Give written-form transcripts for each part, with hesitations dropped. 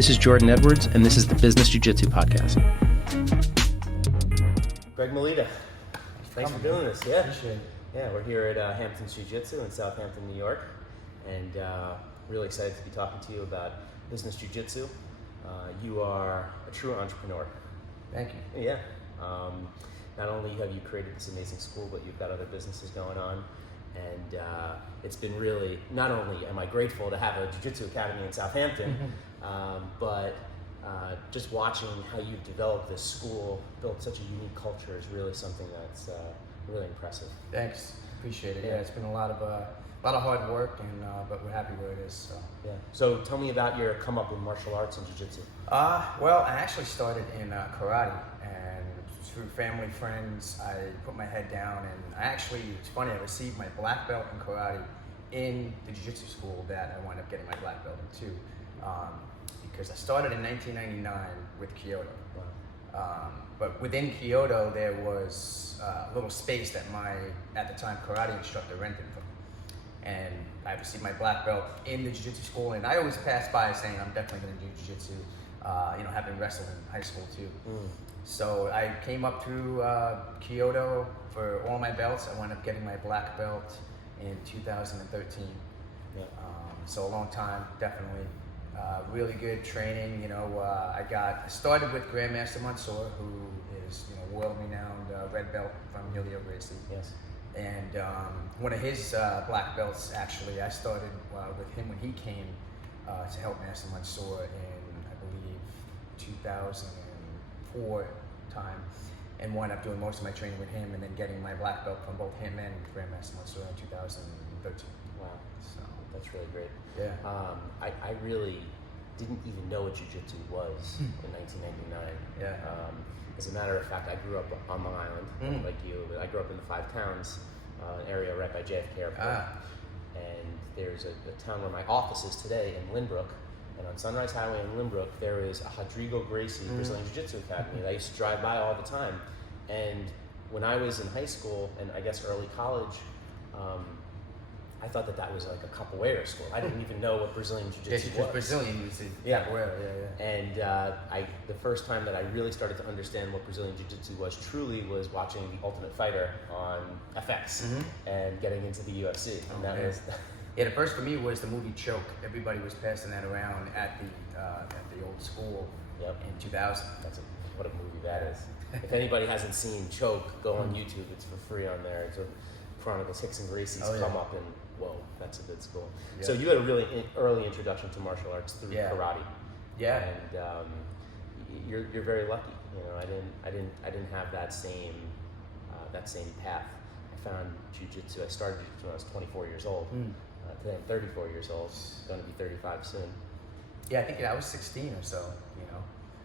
This is Jordan Edwards, and this is the Business Jiu-Jitsu Podcast. Greg Melita, thanks for doing this. Yeah, appreciate it. Yeah, we're here at Hamptons Jiu Jitsu in Southampton, New York, and really excited to be talking to you about business jiu-jitsu. You are a true entrepreneur. Thank you. Yeah. Not only have you created this amazing school, but you've got other businesses going on. And it's been really, not only am I grateful to have a jiu-jitsu academy in Southampton, but just watching how you've developed this school, built such a unique culture is really something that's really impressive. Thanks. Appreciate it. Yeah, it's been a lot of hard work, and but we're happy where it is. So. Yeah. So tell me about your come up in martial arts and jiu-jitsu. Well, I actually started in karate, and through family, friends, I put my head down, and it's funny, I received my black belt in karate in the jiu-jitsu school that I wound up getting my black belt in too, because I started in 1999 with Kyoto. But within Kyoto, there was a little space that my, at the time, karate instructor rented from. And I received my black belt in the jiu-jitsu school, and I always passed by saying I'm definitely going to do jiu-jitsu, having wrestled in high school too. So I came up through Kyoto for all my belts. I wound up getting my black belt in 2013. Yeah. So a long time, definitely. Really good training. I started with Grandmaster Mansour, who is world-renowned red belt from Helio Gracie. Yes. And one of his black belts, actually, I started with him when he came to help Master Mansour in, I believe, 2004 time, and wound up doing most of my training with him, and then getting my black belt from both him and Grandmaster Mansour in 2013. Wow. So that's really great. yeah. I really didn't even know what jiu-jitsu was in 1999. Yeah. As a matter of fact, I grew up on Long Island, like you. I grew up in the Five Towns, an area right by JFK Airport. And there's a town where my office is today in Lynbrook. And on Sunrise Highway in Lynbrook, there is a Rodrigo Gracie Brazilian Jiu-Jitsu Academy that I used to drive by all the time. And when I was in high school and I guess early college, I thought that was like a capoeira school. I didn't even know what Brazilian Jiu-Jitsu was. Brazilian Jiu-Jitsu. Yeah. Capoeira, yeah. And the first time that I really started to understand what Brazilian Jiu-Jitsu was truly was watching The Ultimate Fighter on FX and getting into the UFC. And that was... Yeah, the first for me was the movie Choke. Everybody was passing that around at the old school in 2000. What a movie that is. If anybody hasn't seen Choke, go on YouTube. It's for free on there. It's Chronicles Hicks and Gracie's come up, and whoa, that's a good school. Yeah. So you had a really early introduction to martial arts through karate. Yeah. And you're very lucky. I didn't have that same path. I found jiu-jitsu. I started jiu-jitsu when I was 24 years old. Today I'm 34 years old. Going to be 35 soon. Yeah, I think I was 16 or so.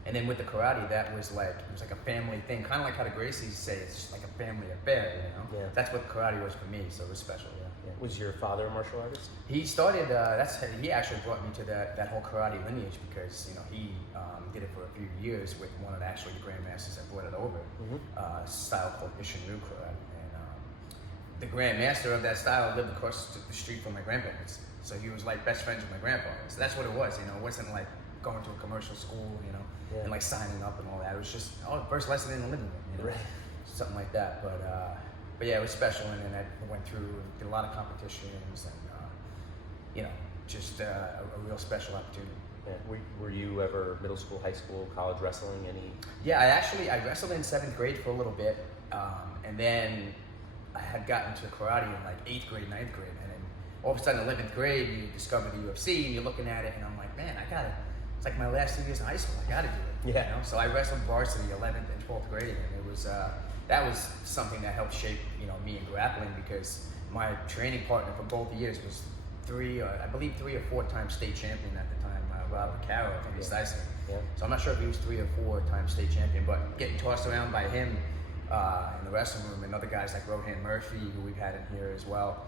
And then with the karate, it was like a family thing, kind of like how the Gracies say it's just like a family affair. Yeah. That's what karate was for me. So it was special. Yeah. Was your father a martial artist? He started. He actually brought me to that whole karate lineage because he did it for a few years with one of the grandmasters that brought it over. A style called Ishinryu karate. The grandmaster of that style lived across the street from my grandparents, so he was like best friends with my grandparents. So that's what it was, It wasn't like going to a commercial school, and like signing up and all that. It was just first lesson in the living room, right. Something like that. But yeah, it was special, and then I went through did a lot of competitions, and just a real special opportunity. Yeah. Were you ever middle school, high school, college wrestling? Yeah, I wrestled in 7th grade for a little bit, and then I had gotten to karate in like 8th grade, 9th grade, and then all of a sudden 11th grade, you discover the UFC, and you're looking at it, and I'm like, man, it's like my last 2 years in high school, I gotta do it. Yeah. So I wrestled varsity 11th and 12th grade, and it was, that was something that helped shape, me in grappling, because my training partner for both years was 3 or 4-time state champion at the time, Rob Caro from East Islip. Yeah. So I'm not sure if he was 3 or 4-time state champion, but getting tossed around by him in the wrestling room, and other guys like Rohan Murphy, who we've had in here as well,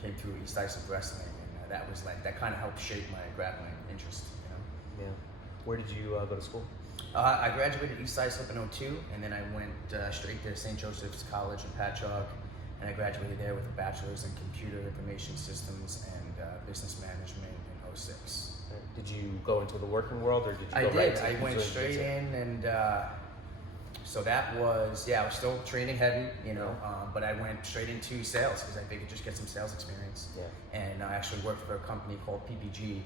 came through East Islip Wrestling, and that kind of helped shape my grappling interest. Yeah. Where did you go to school? I graduated East Islip in 2002, and then I went straight to St. Joseph's College in Patchogue, and I graduated there with a bachelor's in computer information systems and business management in 06. Did you go into the working world, or did you go I right did. to I went straight in, and so that was, I was still training heavy, but I went straight into sales because I figured just get some sales experience. Yeah. And I actually worked for a company called PPG,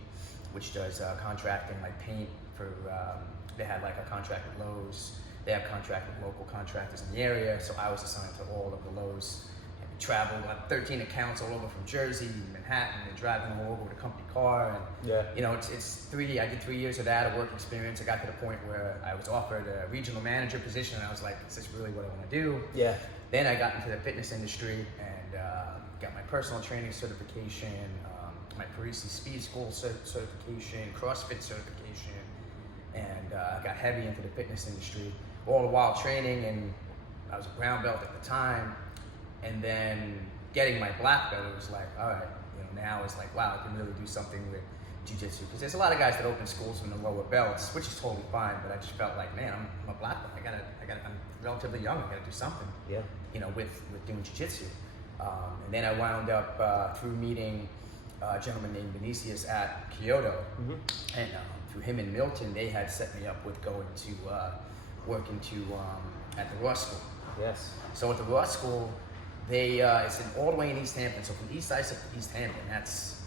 which does contracting, like paint for, they had like a contract with Lowe's. They have contract with local contractors in the area, so I was assigned to all of the Lowe's. And we traveled like 13 accounts all over from Jersey, Manhattan, and driving all over with a company car. And I did 3 years of that, of work experience. I got to the point where I was offered a regional manager position, and I was like, is this really what I want to do? Yeah. Then I got into the fitness industry and got my personal training certification, my Parisi Speed School certification, CrossFit certification, and got heavy into the fitness industry, all the while training, and I was a brown belt at the time. And then getting my black belt, it was like, all right, now it's like, wow, I can really do something with jiu-jitsu. Because there's a lot of guys that open schools from the lower belts, which is totally fine, but I just felt like, man, I'm a black belt. I'm relatively young, I gotta do something. Yeah. With doing jiu-jitsu. And then I wound up through meeting a gentleman named Vinicius at Kyoto. Mm-hmm. And through him and Milton, they had set me up with going to working at the Ross School. Yes. So at the Ross School, it's all the way in East Hampton. So from East Side to East Hampton, that's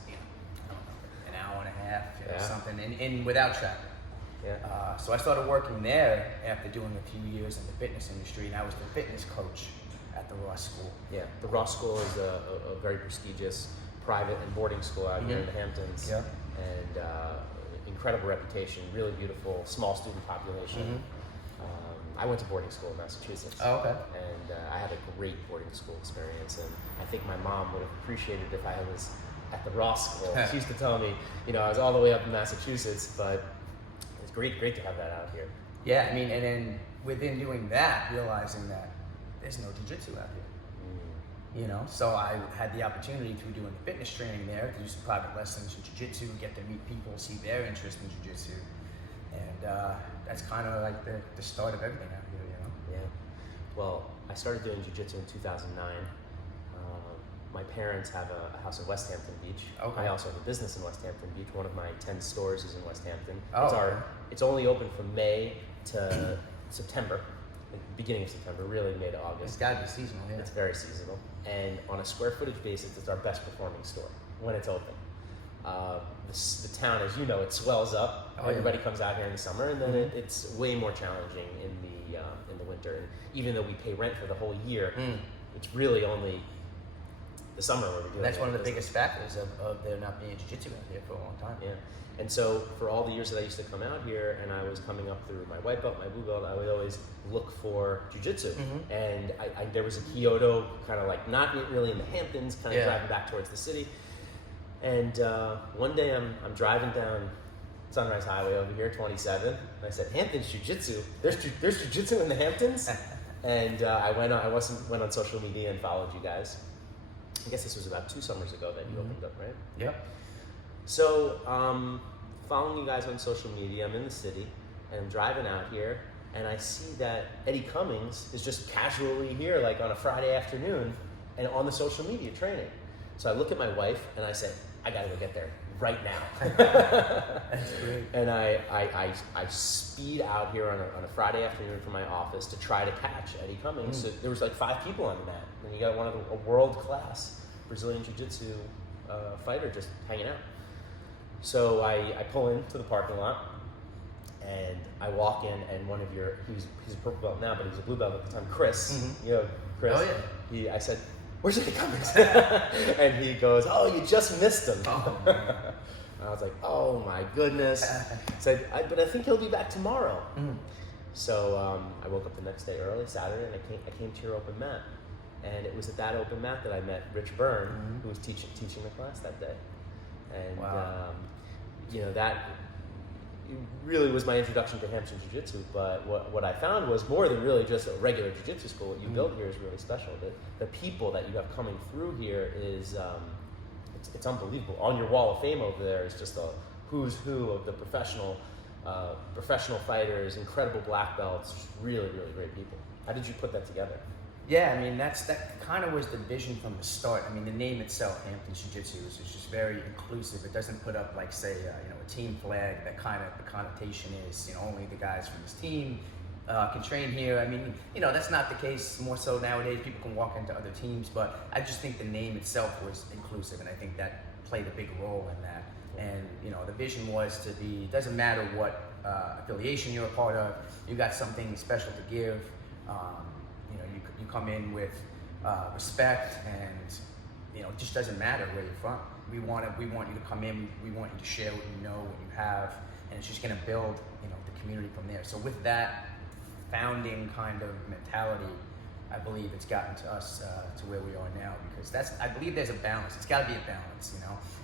an hour and a half, something, and without traffic. Yeah. So I started working there after doing a few years in the fitness industry, and I was the fitness coach at the Ross School. Yeah, the Ross School is a very prestigious private and boarding school out here in the Hamptons. Yeah. And incredible reputation, really beautiful, small student population. Mm-hmm. I went to boarding school in Massachusetts. Oh, okay. And I had a great boarding school experience, and I think my mom would have appreciated if I was at the Ross School. She used to tell me, I was all the way up in Massachusetts, but it's great to have that out here. Yeah, I mean, and then within doing that, realizing that there's no jiu-jitsu out here. So I had the opportunity through doing the fitness training there to do some private lessons in jiu-jitsu, get to meet people, see their interest in jiu-jitsu. And that's kind of like the start of everything out here, Yeah. Well, I started doing jiu-jitsu in 2009. My parents have a house in West Hampton Beach. Okay. I also have a business in West Hampton Beach. One of my 10 stores is in West Hampton. Oh, It's only open from May to September, like beginning of September, really May to August. It's got to be seasonal, yeah. It's very seasonal. And on a square footage basis, it's our best performing store when it's open. The town, as you know, it swells up. Everybody comes out here in the summer, and then it's way more challenging in the winter. And even though we pay rent for the whole year, it's really only the summer where we do it. That's one of the biggest factors of there not being jiu-jitsu out here for a long time. Yeah. And so for all the years that I used to come out here and I was coming up through my white belt, my blue belt, I would always look for jiu-jitsu. Mm-hmm. And there was a Kyoto, kind of like not really in the Hamptons, kind of driving back towards the city. And one day I'm driving down Sunrise Highway over here, 27, and I said, Hamptons Jiu-Jitsu? There's Jiu-Jitsu in the Hamptons? And I went on social media and followed you guys. I guess this was about 2 summers ago that you opened up, right? Yep. So, following you guys on social media, I'm in the city, and I'm driving out here, and I see that Eddie Cummings is just casually here, like on a Friday afternoon, and on the social media training. So I look at my wife, and I say, I gotta go get there right now. That's great. And I speed out here on a Friday afternoon from my office to try to catch Eddie Cummings. So there was like 5 people on the mat, and you got a world-class Brazilian Jiu-Jitsu fighter just hanging out. So I pull into the parking lot, and I walk in, and one of he's a purple belt now, but he was a blue belt at the time, Chris. Mm-hmm. Chris. Oh yeah. I said, where's Eddie Cummings? And he goes, oh, you just missed him. Oh, and I was like, oh my goodness. Said, but I think he'll be back tomorrow. Mm. So I woke up the next day early, Saturday, and I came to your open mat. And it was at that open mat that I met Rich Byrne, who was teaching the class that day. And wow. That really was my introduction to Hamptons Jiu Jitsu. But what I found was more than really just a regular Jiu Jitsu school. What you built here is really special. The people that you have coming through here is it's unbelievable. On your wall of fame over there is just a who's who of the professional fighters, incredible black belts, just really, really great people. How did you put that together? Yeah, I mean that kind of was the vision from the start. I mean the name itself, Hamptons Jiu Jitsu, is just very inclusive. It doesn't put up like say a team flag. That kind of the connotation is only the guys from this team can train here. I mean that's not the case. More so nowadays, people can walk into other teams, but I just think the name itself was inclusive, and I think that played a big role in that. And the vision was to be. It doesn't matter what affiliation you're a part of. You got something special to give. You come in with respect, and it just doesn't matter where you're from. We want you to come in. We want you to share what you know, what you have, and it's just going to build the community from there. So with that founding kind of mentality, I believe it's gotten to us to where we are now, because I believe there's a balance. It's got to be a balance,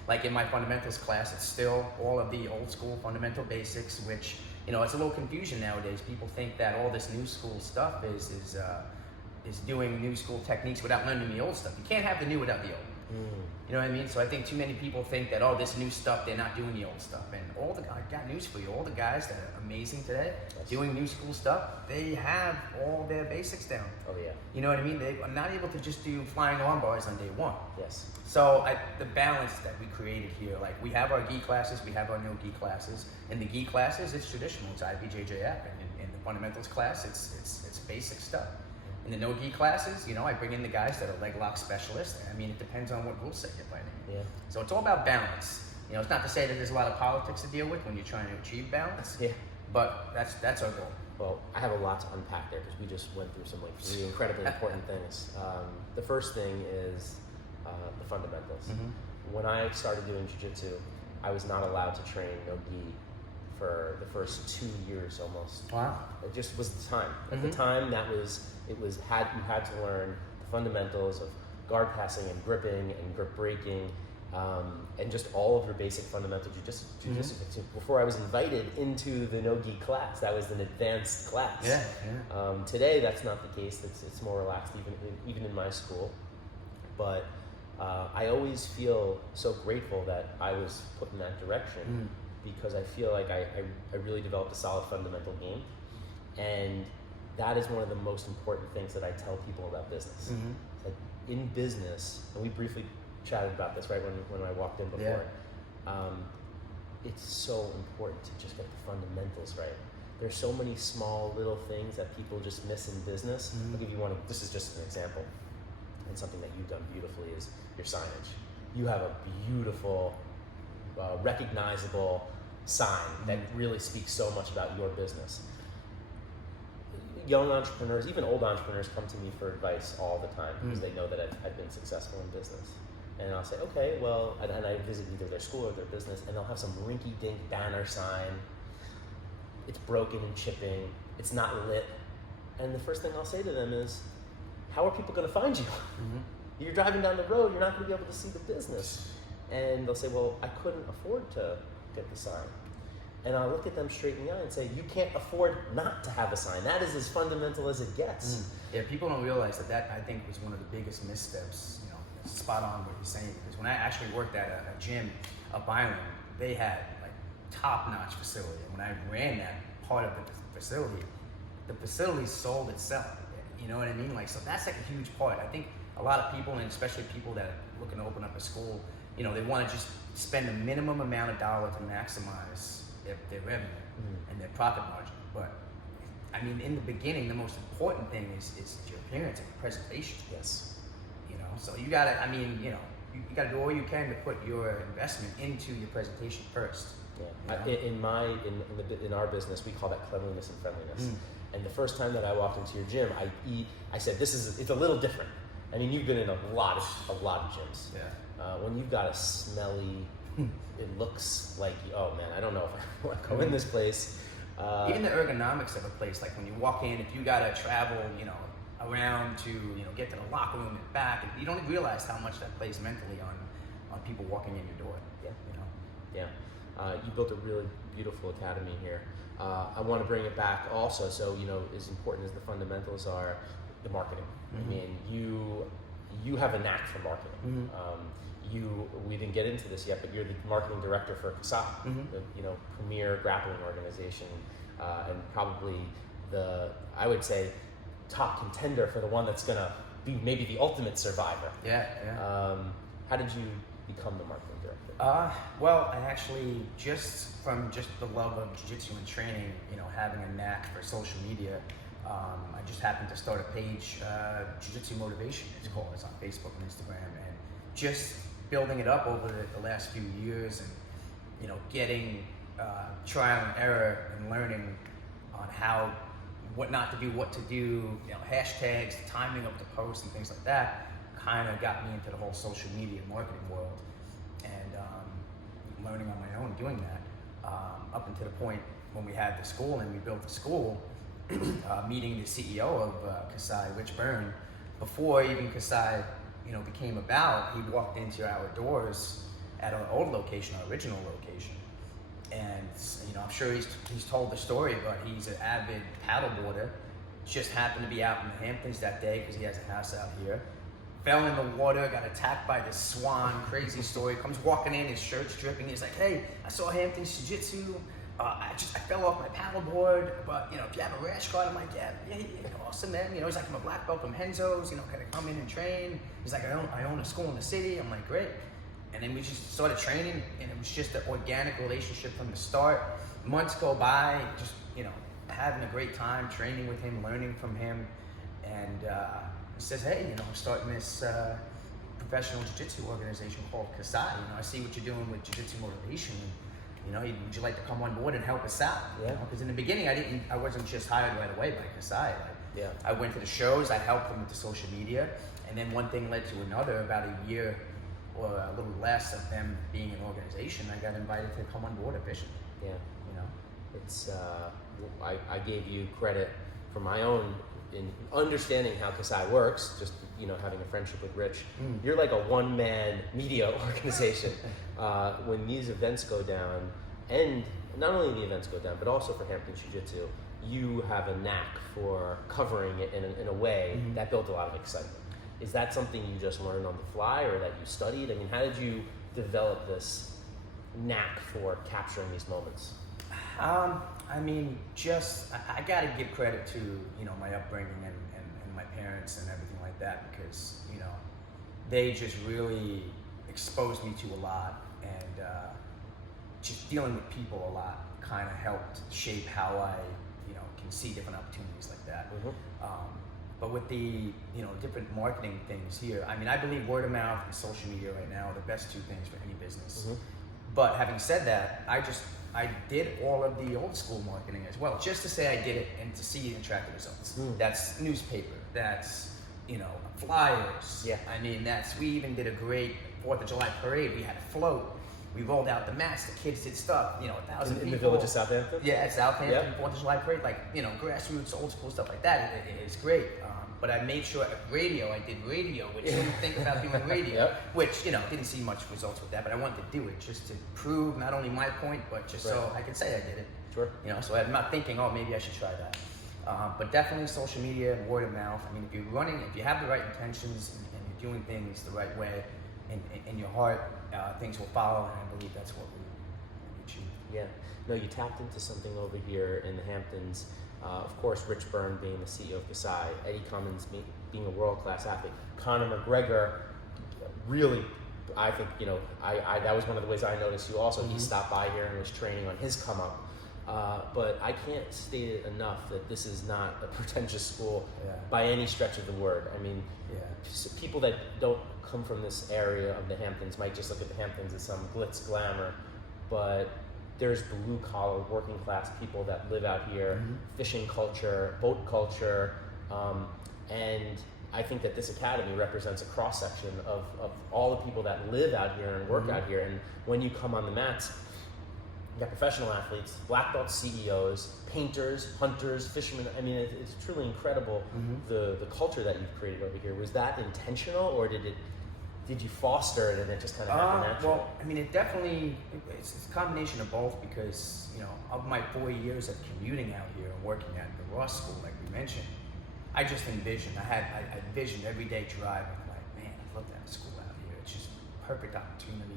Like in my fundamentals class, it's still all of the old school fundamental basics, which it's a little confusion nowadays. People think that all this new school stuff is doing new school techniques without learning the old stuff. You can't have the new without the old. You know what I mean? So I think too many people think that this new stuff, they're not doing the old stuff. And I got news for you. All the guys that are amazing today, doing new school stuff, they have all their basics down. Oh yeah. You know what I mean? They are not able to just do flying arm bars on day one. Yes. So the balance that we created here, like we have our gi classes, we have our no gi classes. In the gi classes, it's traditional. It's IBJJF. And in the fundamentals class, it's basic stuff. In the no-gi classes, I bring in the guys that are leg lock specialists. I mean, it depends on what rule set you're fighting. Yeah. So it's all about balance. It's not to say that there's a lot of politics to deal with when you're trying to achieve balance. Yeah. But that's our goal. Well, I have a lot to unpack there, because we just went through some really incredibly important things. The first thing is the fundamentals. Mm-hmm. When I started doing jiu-jitsu, I was not allowed to train no-gi for the first 2 years almost. Wow. It just was the time. At Mm-hmm. the time, you had to learn the fundamentals of guard passing and gripping and grip breaking, and just all of your basic fundamental jiu-jitsu. Mm-hmm. Before I was invited into the no-gi class, that was an advanced class. Yeah. Today, that's not the case. It's more relaxed, even in my school. But I always feel so grateful that I was put in that direction, because I feel like I really developed a solid fundamental game. And that is one of the most important things that I tell people about business. Mm-hmm. That in business, and we briefly chatted about this right when I walked in before, it's so important to just get the fundamentals right. There's so many small little things that people just miss in business. Mm-hmm. I'll give you one. This is just an example, and something that you've done beautifully is your signage. You have a beautiful, recognizable sign that really speaks so much about your business. Young entrepreneurs, even old entrepreneurs, come to me for advice all the time, because they know that I've been successful in business. And I'll say, okay, well, and I visit either their school or their business, and they'll have some rinky-dink banner sign. It's broken and chipping. It's not lit. And the first thing I'll say to them is, how are people going to find you? Mm-hmm. You're driving down the road, you're not going to be able to see the business. And they'll say, well, I couldn't afford to get the sign. And I'll look at them straight in the eye and say, you can't afford not to have a sign. That is as fundamental as it gets. Yeah, people don't realize that I think was one of the biggest missteps, spot on what you're saying. Because when I actually worked at a gym up Island, they had like top-notch facility. And when I ran that part of the facility sold itself. You know what I mean? So that's like a huge part. I think a lot of people, and especially people that are looking to open up a school, they want to just spend the minimum amount of dollar to maximize their revenue and their profit margin. But I mean, in the beginning, the most important thing is your appearance and your presentation. Yes. So you gotta, you gotta do all you can to put your investment into your presentation first. Yeah. In our business, we call that cleanliness and friendliness. And the first time that I walked into your gym, I said, it's a little different. I mean, you've been in a lot of gyms. Yeah. When you've got a smelly, it looks like, oh man, I don't know if I want to go in this place. Even the ergonomics of a place, like when you walk in, if you gotta travel, around to get to the locker room and back, and you don't realize how much that plays mentally on people walking in your door. You built a really beautiful academy here. I want to bring it back also. So as important as the fundamentals are, the marketing. I mean, you have a knack for marketing. We didn't get into this yet, but you're the marketing director for CASA, the premier grappling organization, and probably I would say top contender for the one that's gonna be maybe the ultimate survivor. Yeah. How did you become the marketing director? Well, I actually from the love of jiu-jitsu and training, having a knack for social media, I just happened to start a page, Jiu-Jitsu Motivation, it's called. It's on Facebook and Instagram, and just building it up over the last few years, and getting trial and error and learning on what not to do, what to do, hashtags, the timing of the post and things like that, kind of got me into the whole social media marketing world, and learning on my own doing that, up until the point when we had the school and we built the school, meeting the CEO of Kasai, Rich Byrne. Before even Kasai, became about, he walked into our doors at our old location, our original location, and I'm sure he's told the story, but he's an avid paddleboarder. Just happened to be out in the Hamptons that day because he has a house out here. Fell in the water, got attacked by this swan, crazy story. Comes walking in, his shirt's dripping. He's like, "Hey, I saw Hamptons Jiu Jitsu. I fell off my paddleboard, but if you have a rash guard," I'm like, yeah, awesome, man. He's like, "I'm a black belt from Henzo's. Can I come in and train?" He's like, I own a school in the city." I'm like, "Great." And then we just started training, and it was just an organic relationship from the start. Months go by, just having a great time training with him, learning from him, and he says, "Hey, I'm starting this professional jiu-jitsu organization called Kasai. I see what you're doing with Jiu-Jitsu Motivation. Would you like to come on board and help us out?" Because in the beginning, I wasn't just hired right away by Kasai. I went to the shows, I helped them with the social media, and then one thing led to another. About a year or a little less of them being an organization, I got invited to come on board officially. Yeah. It's I gave you credit for my own in understanding how Kasai works, just having a friendship with Rich. You're like a one-man media organization. When these events go down, and not only the events go down, but also for Hamptons Jiu Jitsu, you have a knack for covering it in a way that built a lot of excitement. Is that something you just learned on the fly, or that you studied? I mean, how did you develop this knack for capturing these moments? I gotta give credit to my upbringing and my parents and everything like that, because they just really exposed me to a lot, and just dealing with people a lot kind of helped shape how I can see different opportunities like that. But with the different marketing things here, I believe word of mouth and social media right now are the best two things for any business. But having said that, I did all of the old school marketing as well, just to say I did it and to see and track the results. That's newspaper, that's flyers. We even did a great 4th of July parade. We had a float. We rolled out the mats. The kids did stuff. 1,000 people. In the village of Southampton? Yeah, at Southampton, 4th of July parade. Grassroots, old school stuff like that. It's great. But I made sure at radio, I did radio, which you didn't think about doing radio, which, didn't see much results with that, but I wanted to do it just to prove not only my point, but just so I could say I did it. Sure. So I'm not thinking, oh, maybe I should try that. But definitely social media and word of mouth. If you have the right intentions and you're doing things the right way, in your heart, things will follow, and I believe that's what we achieve. Yeah. No, you tapped into something over here in the Hamptons. Of course, Rich Byrne being the CEO of Kasai, Eddie Cummins being a world-class athlete, Conor McGregor, really, I think, that was one of the ways I noticed you also. He stopped by here and was training on his come-up. But I can't state it enough that this is not a pretentious school by any stretch of the word. People that don't come from this area of the Hamptons might just look at the Hamptons as some glitz glamour, but there's blue-collar, working-class people that live out here, fishing culture, boat culture, and I think that this academy represents a cross-section of all the people that live out here and work out here. And when you come on the mats, you got professional athletes, black belt CEOs, painters, hunters, fishermen. It's truly incredible the culture that you've created over here. Was that intentional, or did you foster it and it just kind of happened naturally? Well, it definitely, it's a combination of both, because, of my 4 years of commuting out here and working at the Ross School, like we mentioned, I just envisioned, I envisioned every day driving, like, man, I'd love to have a school out here. It's just a perfect opportunity,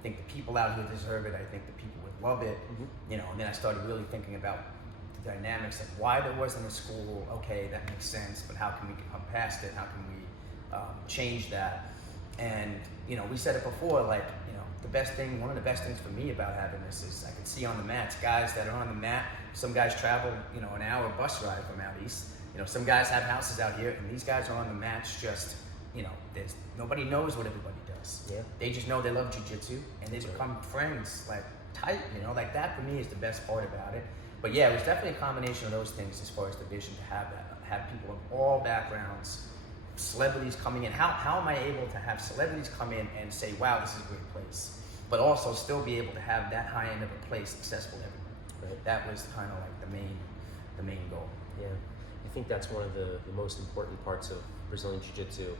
I think the people out here deserve it. I think the people would love it, and then I started really thinking about dynamics of why there wasn't a school. Okay, that makes sense, but how can we come past it? How can we change that? And we said it before, like, one of the best things for me about having this is I can see on the mats guys that are on the mat. Some guys travel, an hour bus ride from out east. Some guys have houses out here, and these guys are on the mats just, there's nobody knows what everybody does. Yeah. They just know they love jiu-jitsu, and they become friends, like tight, like that for me is the best part about it. But yeah, it was definitely a combination of those things as far as the vision to have that, have people of all backgrounds, celebrities coming in. How am I able to have celebrities come in and say, wow, this is a great place, but also still be able to have that high end of a place accessible everywhere? Right. That was kind of like the main goal. Yeah, I think that's one of the most important parts of Brazilian Jiu-Jitsu.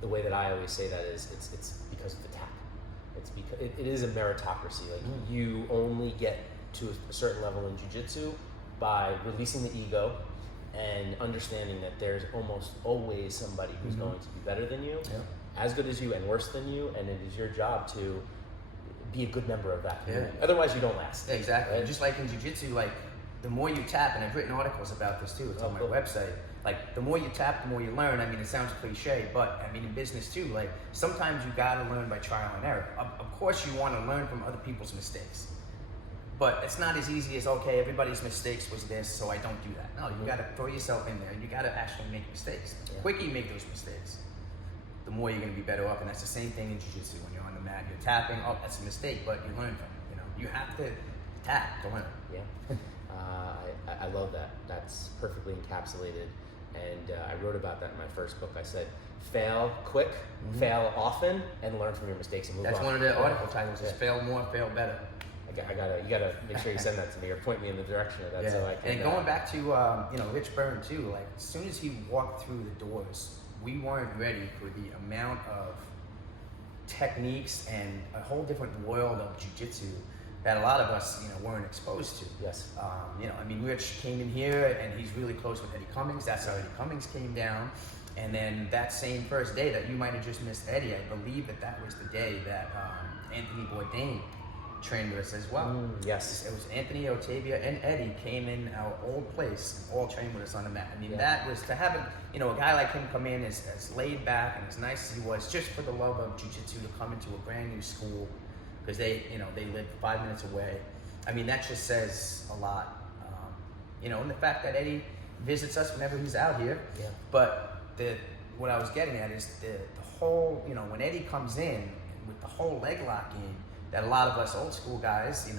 The way that I always say that is it's because of the tap. It's because it is a meritocracy. Like you only get to a certain level in Jiu-Jitsu by releasing the ego and understanding that there's almost always somebody who's going to be better than you, as good as you, and worse than you, and it is your job to be a good member of that community. Otherwise, you don't last. Exactly. Right? Just like in Jiu-Jitsu, like the more you tap, and I've written articles about this too. It's on my website. Like the more you tap, the more you learn. I mean, it sounds cliche, but I mean in business too. Like sometimes you gotta learn by trial and error. Of course, you want to learn from other people's mistakes. But it's not as easy as, okay, everybody's mistakes was this, so I don't do that. No, you got to throw yourself in there, and you got to actually make mistakes. The quicker you make those mistakes, the more you're going to be better off. And that's the same thing in Jiu-Jitsu. When you're on the mat, you're tapping, oh, that's a mistake, but you learn from it. You have to tap to learn. Yeah. I love that. That's perfectly encapsulated. And I wrote about that in my first book. I said, fail quick, fail often, and learn from your mistakes and move on. That's one of the article titles is fail more, fail better. You gotta make sure you send that to me or point me in the direction of that. So I can. And going back to Rich Byrne too, like as soon as he walked through the doors, we weren't ready for the amount of techniques and a whole different world of jiu-jitsu that a lot of us weren't exposed to. Yes. Rich came in here and he's really close with Eddie Cummings. That's how Eddie Cummings came down. And then that same first day that you might have just missed Eddie, I believe that was the day that Anthony Bourdain trained with us as well. Yes. It was Anthony, Otavia, and Eddie came in our old place and all trained with us on the mat. I mean, that was to have a guy like him come in as laid back and as nice as he was, just for the love of jiu-jitsu, to come into a brand new school because they lived 5 minutes away. I mean, that just says a lot. And the fact that Eddie visits us whenever he's out here. Yeah. But what I was getting at is the whole, when Eddie comes in with the whole leg lock in, that a lot of us old school guys,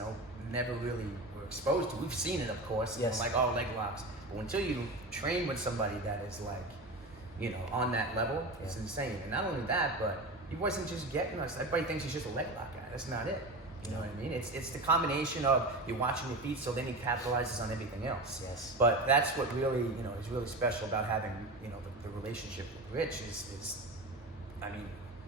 never really were exposed to. We've seen it, of course, like, oh, leg locks. But until you train with somebody that is like, on that level, it's insane. And not only that, but he wasn't just getting us. Everybody thinks he's just a leg lock guy. That's not it. You know what I mean? It's the combination of you're watching your feet, so then he capitalizes on everything else. Yes. But that's what really, is really special about having, the relationship with Rich is,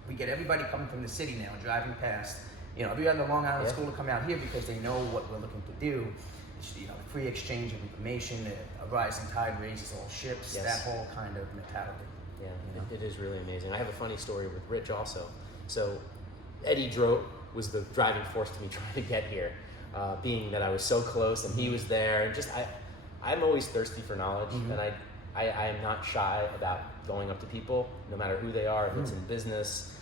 we get everybody coming from the city now, driving past. Every other Long Island school to come out here because they know what we're looking to do. Free exchange of information, a rising tide raises all ships, that whole kind of mentality. Yeah, it is really amazing. I have a funny story with Rich also. So Eddie was the driving force to me trying to get here, being that I was so close and he was there. And just I'm always thirsty for knowledge, and I am not shy about going up to people, no matter who they are, if it's in business,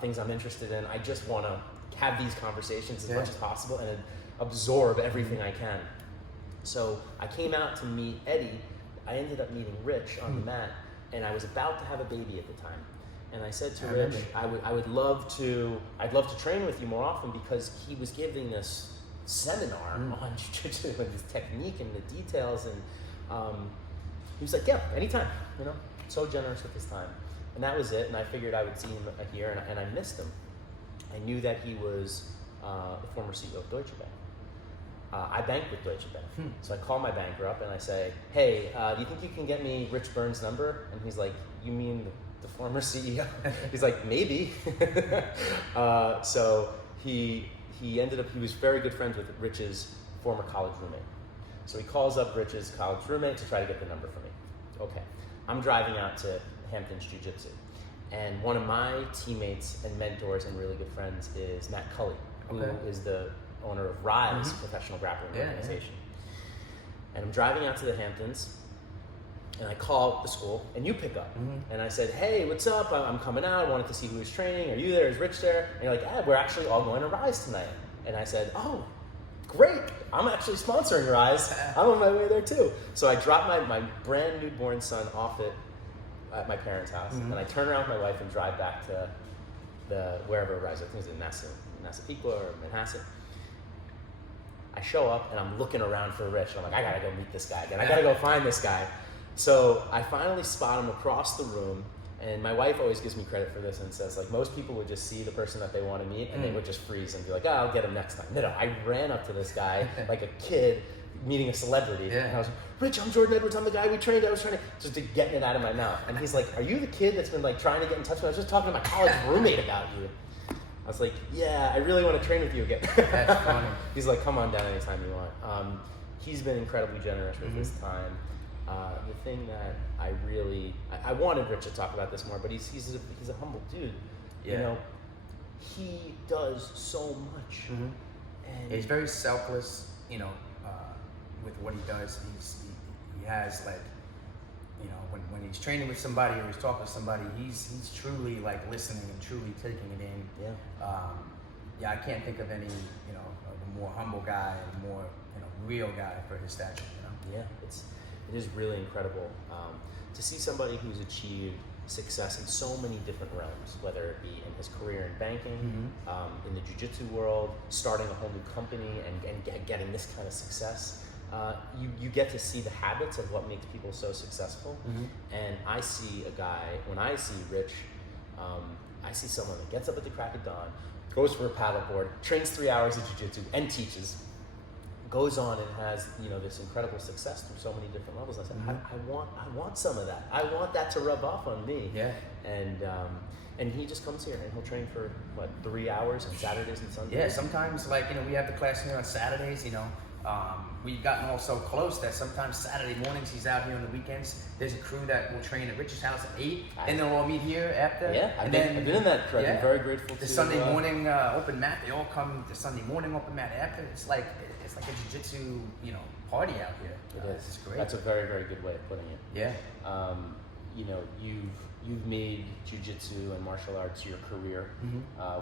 things I'm interested in. I just want to have these conversations as much as possible and absorb everything I can. So I came out to meet Eddie. I ended up meeting Rich on the mat, and I was about to have a baby at the time. And I said to Rich, I'd love to train with you more often, because he was giving this seminar on jiu-jitsu and his technique and the details, and he was like, yeah, anytime, so generous with his time. And that was it, and I figured I would see him here, and I missed him. I knew that he was the former CEO of Deutsche Bank. I banked with Deutsche Bank. So I call my banker up and I say, hey, do you think you can get me Rich Byrne's number? And he's like, you mean the former CEO? He's like, maybe. So he was very good friends with Rich's former college roommate. So he calls up Rich's college roommate to try to get the number for me. Okay, I'm driving out to Hamptons Jiu Jitsu. And one of my teammates and mentors and really good friends is Matt, who is the owner of Rise professional grappling organization. And I'm driving out to the Hamptons, and I call the school, and you pick up. And I said, hey, what's up? I'm coming out. I wanted to see who was training. Are you there? Is Rich there? And you're like, yeah, we're actually all going to Rise tonight. And I said, oh, great. I'm actually sponsoring Rise. I'm on my way there too. So I dropped my brand newborn son off at my parents' house, and I turn around with my wife and drive back to wherever Rise, I think it was in Massapequa or Manhasset. I show up and I'm looking around for Rich. I'm like, I gotta go meet this guy again. I gotta go find this guy. So I finally spot him across the room, and my wife always gives me credit for this and says, like, most people would just see the person that they want to meet and they would just freeze and be like, oh, I'll get him next time. No, I ran up to this guy like a kid meeting a celebrity. And I was like, Rich, I'm Jordan Edwards, I'm the guy we trained. I was trying to, just to getting it out of my mouth. And he's like, are you the kid that's been like trying to get in touch with me? I was just talking to my college roommate about you. I was like, yeah, I really want to train with you again. That's funny. He's like, come on down anytime you want. He's been incredibly generous with his time. The thing that I wanted Rich to talk about this more, but he's a humble dude. You know, he does so much. And he's very selfless, you know, with what he does. He has, like, you know, when he's training with somebody or he's talking to somebody, he's truly like listening and truly taking it in. I can't think of any, you know, of a more humble guy and more, you know, real guy for his stature. You know? It is really incredible to see somebody who's achieved success in so many different realms, whether it be in his career in banking, in the jiu-jitsu world, starting a whole new company and getting this kind of success. You get to see the habits of what makes people so successful. And I see a guy, when I see Rich, I see someone that gets up at the crack of dawn, goes for a paddleboard, trains 3 hours of jiu-jitsu and teaches, goes on and has, you know, this incredible success through so many different levels. I said, I want some of that. I want that to rub off on me. And he just comes here and he'll train for 3 hours on Saturdays and Sundays. Yeah, sometimes, like, you know, we have the class here on Saturdays, you know. We've gotten all so close that sometimes Saturday mornings he's out here on the weekends. There's a crew that will train at Rich's house at 8, and they'll all meet here after. I've been in that crew. I'm very grateful the to Sunday morning open mat. They all come to Sunday morning open mat after. It's like a jiu-jitsu, you know, party out here. It is. It's great. That's a very, very good way of putting it. You know, you've made jiu-jitsu and martial arts your career.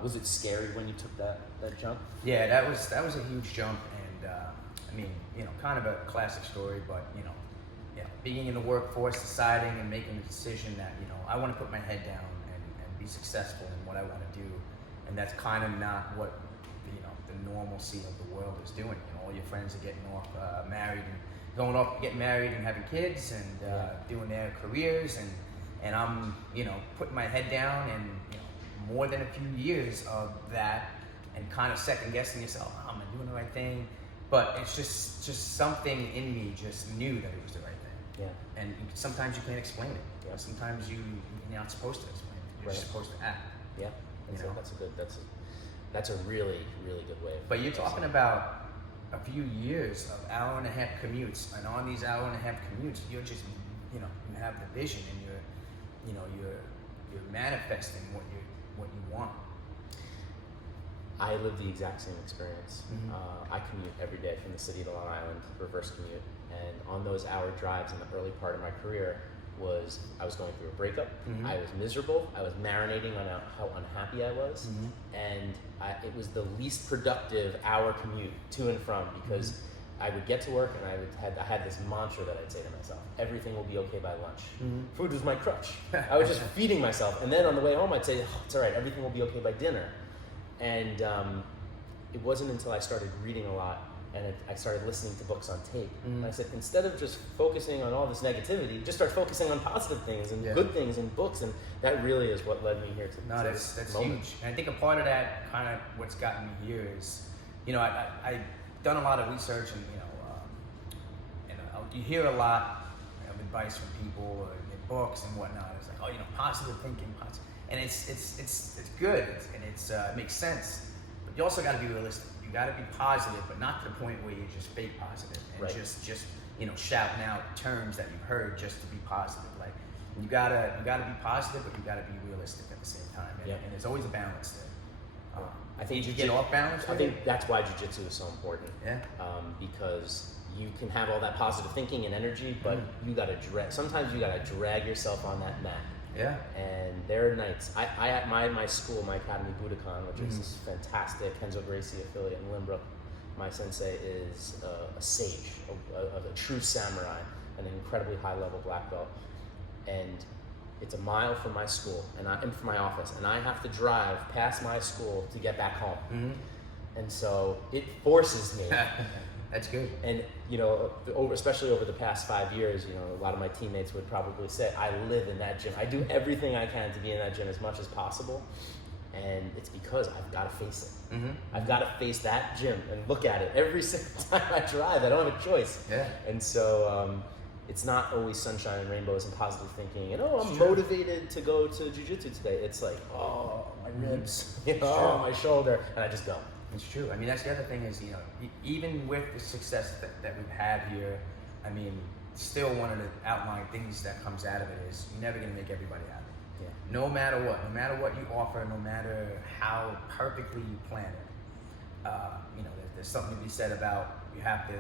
Was it scary when you took that jump? Yeah, that was a huge jump, and I mean, you know, kind of a classic story, but you know, being in the workforce, deciding and making the decision that, you know, I want to put my head down and be successful in what I want to do, and that's kind of not what, you know, the normalcy of the world is doing. You know, all your friends are getting off married and going off, getting married and having kids and doing their careers, and I'm, you know, putting my head down, and, you know, more than a few years of that, and kind of second guessing yourself, am I doing the right thing? But it's just something in me just knew that it was the right thing. And sometimes you can't explain it. Sometimes you're not supposed to explain it. You're just supposed to act. That's a really, really good way. But you're talking about a few years of hour-and-a-half commutes, and on these hour-and-a-half commutes, you're just, you know, you have the vision, and you're manifesting what you want. I live the exact same experience. I commute every day from the city to Long Island, reverse commute, and on those hour drives in the early part of my career I was going through a breakup. I was miserable. I was marinating on how unhappy I was, and it was the least productive hour commute to and from, because I would get to work and I had this mantra that I'd say to myself: everything will be okay by lunch. Food was my crutch. I was just feeding myself, and then on the way home I'd say, oh, it's all right, everything will be okay by dinner. And it wasn't until I started reading a lot and I started listening to books on tape. And I said, instead of just focusing on all this negativity, just start focusing on positive things and good things in books. And that really is what led me here to that's moment. huge. And I think a part of that, kind of what's gotten me here is, you know, I've done a lot of research, and you hear a lot of advice from people or in books and whatnot. It's like, oh, you know, positive thinking, positive. And it's good, and it makes sense. But you also got to be realistic. You got to be positive, but not to the point where you're just fake positive and just you know, shouting out terms that you've heard just to be positive. Like, you gotta be positive, but you gotta be realistic at the same time. And there's always a balance there. I think you get off balance. I think that's why jiu-jitsu is so important. Yeah. Because you can have all that positive thinking and energy, but you gotta sometimes you gotta drag yourself on that mat. Yeah. And there are nights. I at my school, my academy, Budokan, which is this fantastic Kenzo Gracie affiliate in Limbrook. My sensei is a sage, a true samurai, an incredibly high level black belt, and it's a mile from my school and from my office, and I have to drive past my school to get back home. And so it forces me. That's good. And especially over the past 5 years, a lot of my teammates would probably say, I live in that gym. I do everything I can to be in that gym as much as possible. And it's because I've got to face it. I've got to face that gym and look at it every single time I drive. I don't have a choice. Yeah. And so it's not always sunshine and rainbows and positive thinking. And I'm motivated to go to jiu-jitsu today. It's like, oh, my ribs, my shoulder, and I just go. It's true. I mean, that's the other thing is, even with the success that we've had here, I mean, still one of the outlying things that comes out of it is you're never going to make everybody happy. Yeah. No matter what you offer, no matter how perfectly you plan it, there's something to be said about you have to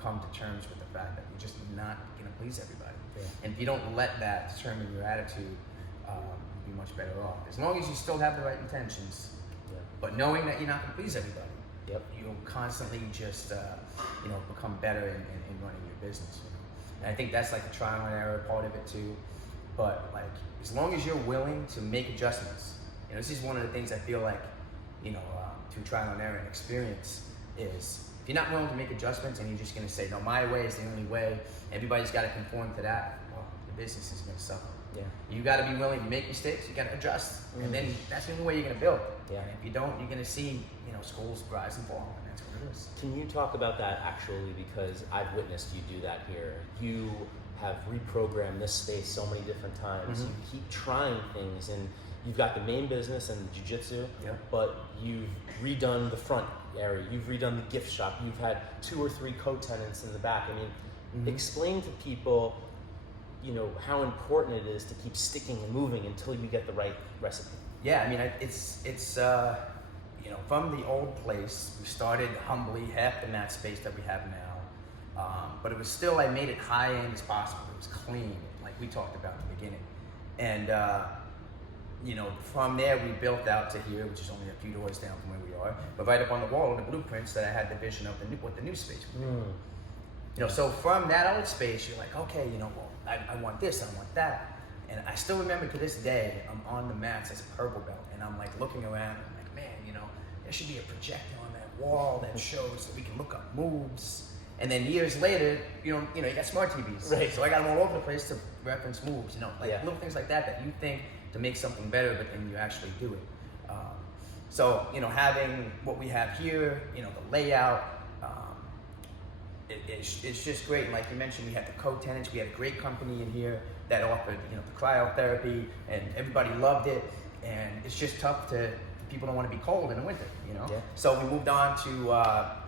come to terms with the fact that you're just not going to please everybody. Yeah. And if you don't let that determine your attitude, you'll be much better off. As long as you still have the right intentions. But knowing that you're not going to please everybody, you'll constantly just become better in running your business. And I think that's like the trial and error part of it too. But like as long as you're willing to make adjustments, this is one of the things I feel like through trial and error and experience is if you're not willing to make adjustments and you're just going to say no, my way is the only way, everybody's got to conform to that. Well, the business is going to suffer. Yeah. You got to be willing to make mistakes. You got to adjust, and then that's the only way you're going to build. Yeah. And if you don't, you're going to see schools rise and fall, and that's what it is. Can you talk about that actually? Because I've witnessed you do that here. You have reprogrammed this space so many different times. You keep trying things, and you've got the main business and the jiu-jitsu, but you've redone the front area. You've redone the gift shop. You've had 2 or 3 co-tenants in the back. I mean, explain to people how important it is to keep sticking and moving until you get the right recipe. Yeah, I mean, it's from the old place, we started humbly, half the mat space that we have now, but it was still, I made it high end as possible. It was clean, like we talked about in the beginning. And, from there we built out to here, which is only a few doors down from where we are, but right up on the wall are the blueprints that I had the vision of what the new space would be. So from that old space, you're like, okay, I want this, I want that. And I still remember to this day, I'm on the mats as a purple belt, and I'm like looking around, and I'm like, man, there should be a projector on that wall that shows that we can look up moves. And then years later, you got smart TVs. Right. So I got them all over the place to reference moves, little things like that you think to make something better, but then you actually do it. So having what we have here, the layout, it's just great. And like you mentioned, we had the co-tenants. We had a great company in here that offered, the cryotherapy, and everybody loved it. And it's just tough people don't want to be cold in the winter, Yeah. So we moved on to,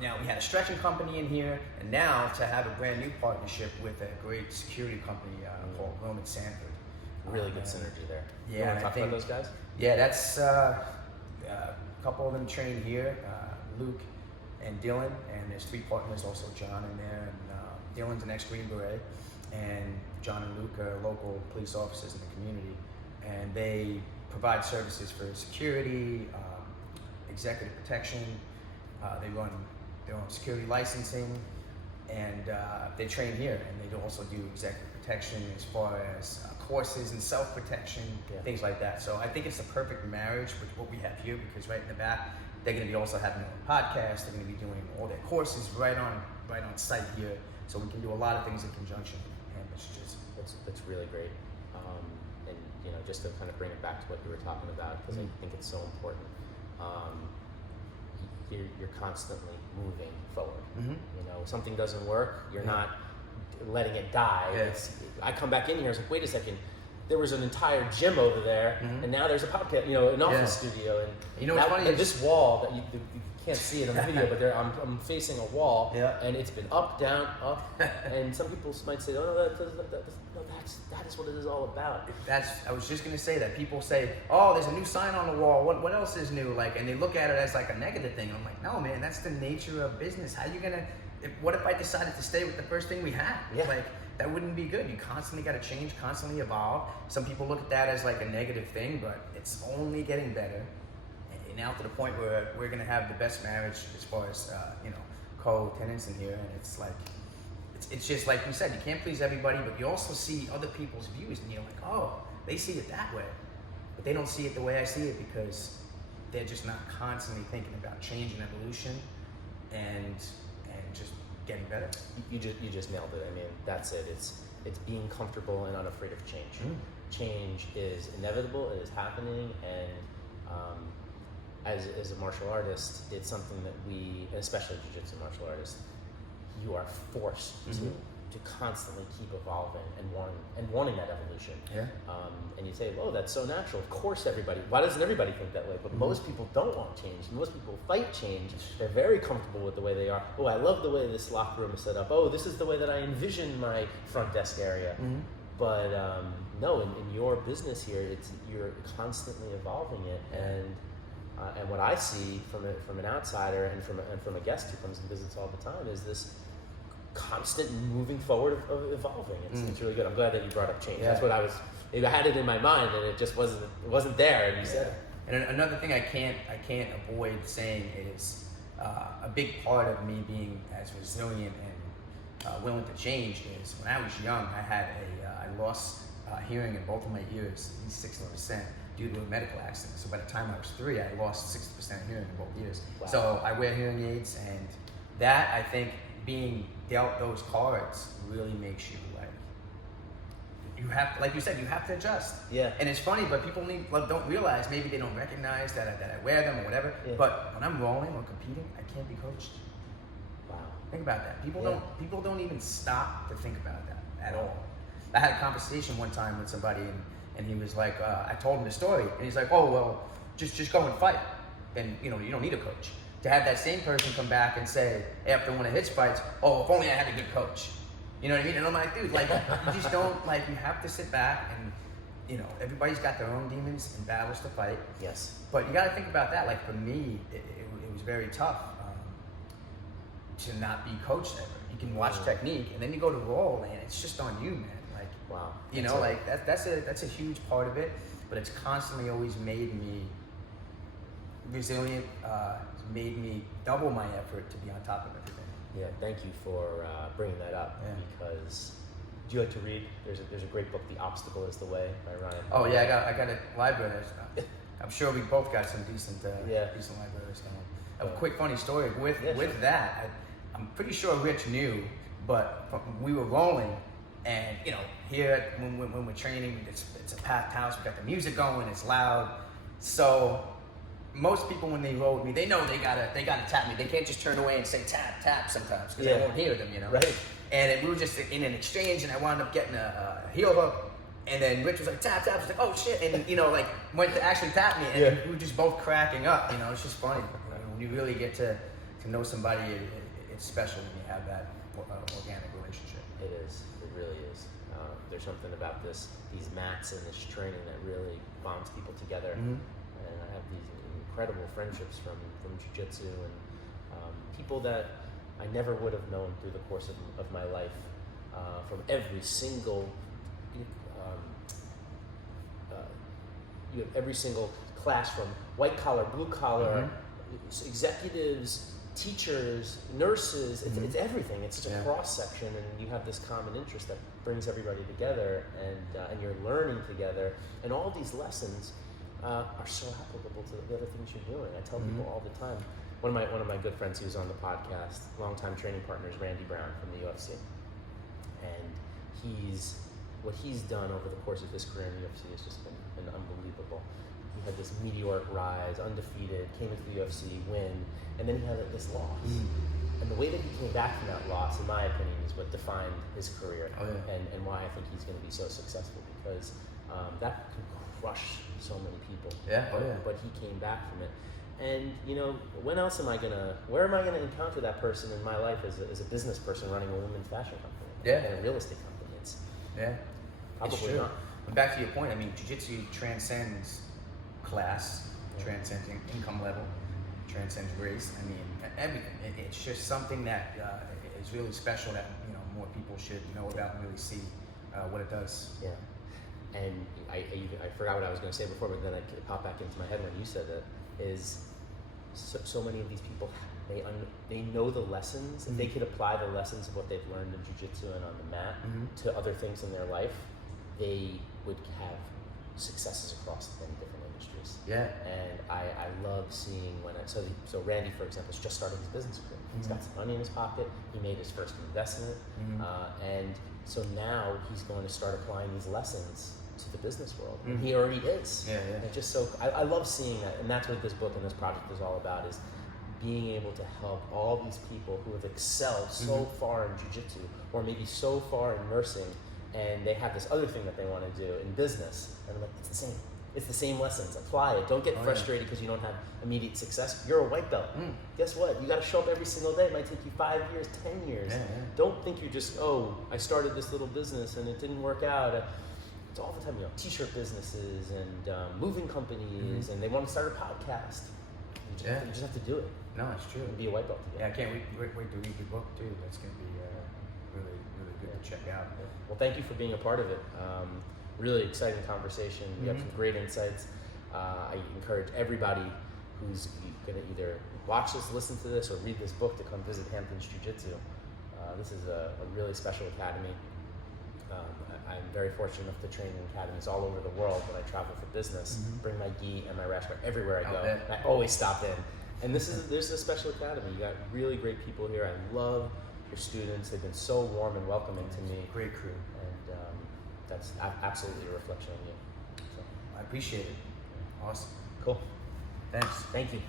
now we had a stretching company in here, and now to have a brand new partnership with a great security company called Roman Sanford. Really good synergy there. Yeah, You want and to talk about those guys? Yeah, that's a couple of them train here, Luke and Dylan, and there's 3 partners, also John in there, and Dylan's an ex-Green Beret, and John and Luke are local police officers in the community, and they provide services for security, executive protection. They run their own security licensing, and they train here, and they also do executive protection as far as courses and self-protection, things like that. So I think it's the perfect marriage with what we have here, because right in the back, they're going to be also having their own podcast. They're going to be doing all their courses right on site here, so we can do a lot of things in conjunction. And it's just that's really great. And just to kind of bring it back to what you were talking about, because I think it's so important. You're constantly moving forward. Something doesn't work, you're not letting it die. Yeah. I come back in here, I was like, wait a second, there was an entire gym over there, and now there's a podcast, an office studio, and what's funny is this wall that you can't see it on the video, but I'm facing a wall, and it's been up, down, up, and some people might say, oh no, that is what it is all about. I was just gonna say that people say, oh, there's a new sign on the wall. What else is new? Like, and they look at it as like a negative thing. I'm like, no, man, that's the nature of business. How you gonna? What if I decided to stay with the first thing we had? Yeah. Like, that wouldn't be good. You constantly got to change, constantly evolve. Some people look at that as like a negative thing, but it's only getting better. And now to the point where we're gonna have the best marriage as far as co-tenants in here, and it's like. It's just like you said, you can't please everybody, but you also see other people's views, and you're like, oh, they see it that way, but they don't see it the way I see it because they're just not constantly thinking about change and evolution, and just getting better. You just nailed it. I mean, that's it. It's being comfortable and unafraid of change. Change is inevitable. It is happening, and as a martial artist, it's something that we, especially jiu-jitsu martial artists, you are forced to constantly keep evolving and wanting that evolution. Yeah. And you say, "Oh, that's so natural." Of course, everybody. Why doesn't everybody think that way? But most people don't want change. Most people fight change. They're very comfortable with the way they are. Oh, I love the way this locker room is set up. Oh, this is the way that I envision my front desk area. But no, in your business here, you're constantly evolving it, and what I see from an outsider and from a guest who comes and visits all the time is this constant moving forward of evolving. It's really good. I'm glad that you brought up change. That's what I had it in my mind, and it just wasn't there, and you said it. And another thing I can't avoid saying is a big part of me being as resilient and willing to change is when I was young, I lost hearing in both of my ears, at least 60%, due to a medical accident. So by the time I was 3, I lost 60% hearing in both ears. Wow. So I wear hearing aids, and that, I think, being dealt those cards really makes you you have, like you said, you have to adjust. Yeah. And it's funny, but people don't realize, maybe they don't recognize that I wear them or whatever. Yeah. But when I'm rolling or competing, I can't be coached. Wow. Think about that. People don't even stop to think about that at all. I had a conversation one time with somebody, and he was like, I told him the story, and he's like, oh, well, just go and fight. And you don't need a coach. To have that same person come back and say, after one of his fights, oh, if only I had a good coach. You know what I mean? And I'm like, dude, like, you just don't, you have to sit back and, everybody's got their own demons and battles to fight. Yes. But you got to think about that. Like, for me, it was very tough to not be coached ever. You can watch technique, and then you go to roll, and it's just on you, man. Like, wow. That's a huge part of it, but it's constantly always made me resilient, made me double my effort to be on top of everything. Yeah, thank you for bringing that up, because do you like to read? There's a great book, The Obstacle is the Way, by Ryan. Oh yeah, I got a library. I'm sure we both got some decent libraries going. A quick funny story with that. I'm pretty sure Rich knew, but we were rolling, and here when we're training, it's a packed house. We got the music going, it's loud, so. Most people, when they roll with me, they know they gotta tap me. They can't just turn away and say tap sometimes, because I won't hear them, Right. And we were just in an exchange, and I wound up getting a heel hook, and then Rich was like tap. I was like, oh shit, and went to actually tap me, and we were just both cracking up. It's just funny. When you really get to know somebody, it's special when you have that organic relationship. It is. It really is. There's something about these mats and this training that really bonds people together. And I have these incredible friendships from jiu-jitsu and people that I never would have known through the course of my life, from every single every single class, from white collar, blue collar, executives, teachers, nurses. It's everything. It's such a cross section, and you have this common interest that brings everybody together, and you're learning together, and all these lessons are so applicable to the other things you're doing. I tell people all the time. One of my good friends who's on the podcast, longtime training partner, is Randy Brown from the UFC, and what he's done over the course of his career in the UFC has just been unbelievable. He had this meteoric rise, undefeated, came into the UFC, win, and then he had this loss. And the way that he came back from that loss, in my opinion, is what defined his career, and why I think he's going to be so successful, because that can crush so many people. Yeah. Oh, yeah. But he came back from it. And where am I gonna encounter that person in my life as a business person running a women's fashion company? Yeah. And a real estate company? It's It's probably true. not. But back to your point, I mean, jiu-jitsu transcends class, transcends income level, transcends race. I mean, everything. It's just something that is really special that more people should know about and really see what it does. Yeah. And I forgot what I was going to say before, but then it popped back into my head when you said that. Is so many of these people, they know the lessons. Mm-hmm. If they could apply the lessons of what they've learned in jiu-jitsu and on the mat to other things in their life, they would have successes across many different industries. Yeah. And I love seeing so Randy, for example, is just starting his business career. He's got some money in his pocket. He made his first investment, and so now he's going to start applying these lessons to the business world, and he already is. Yeah. And just I love seeing that, and that's what this book and this project is all about: is being able to help all these people who have excelled so far in jiu-jitsu, or maybe so far in nursing, and they have this other thing that they want to do in business, and I'm like, it's the same. It's the same lessons. Apply it. Don't get frustrated because you don't have immediate success. You're a white belt. Guess what? You got to show up every single day. It might take you 5 years, 10 years. Don't think you're just, I started this little business and it didn't work out. It's all the time, t-shirt businesses and moving companies, and they want to start a podcast. You just have to do it. No, it's true. And be a white belt together. Yeah, I can't wait to read your book too. That's going to be really, really good to check out. Well, thank you for being a part of it. Really exciting conversation. We have some great insights. I encourage everybody who's going to either watch this, listen to this, or read this book to come visit Hamptons Jiu Jitsu. This is a really special academy. I'm very fortunate enough to train in academies all over the world when I travel for business. Bring my gi and my rash guard everywhere I go. And I always stop in. And there's a special academy. You got really great people here. I love your students. They've been so warm and welcoming to me. Great crew. And that's absolutely a reflection on you. So. I appreciate it. Awesome. Cool. Thanks. Thank you.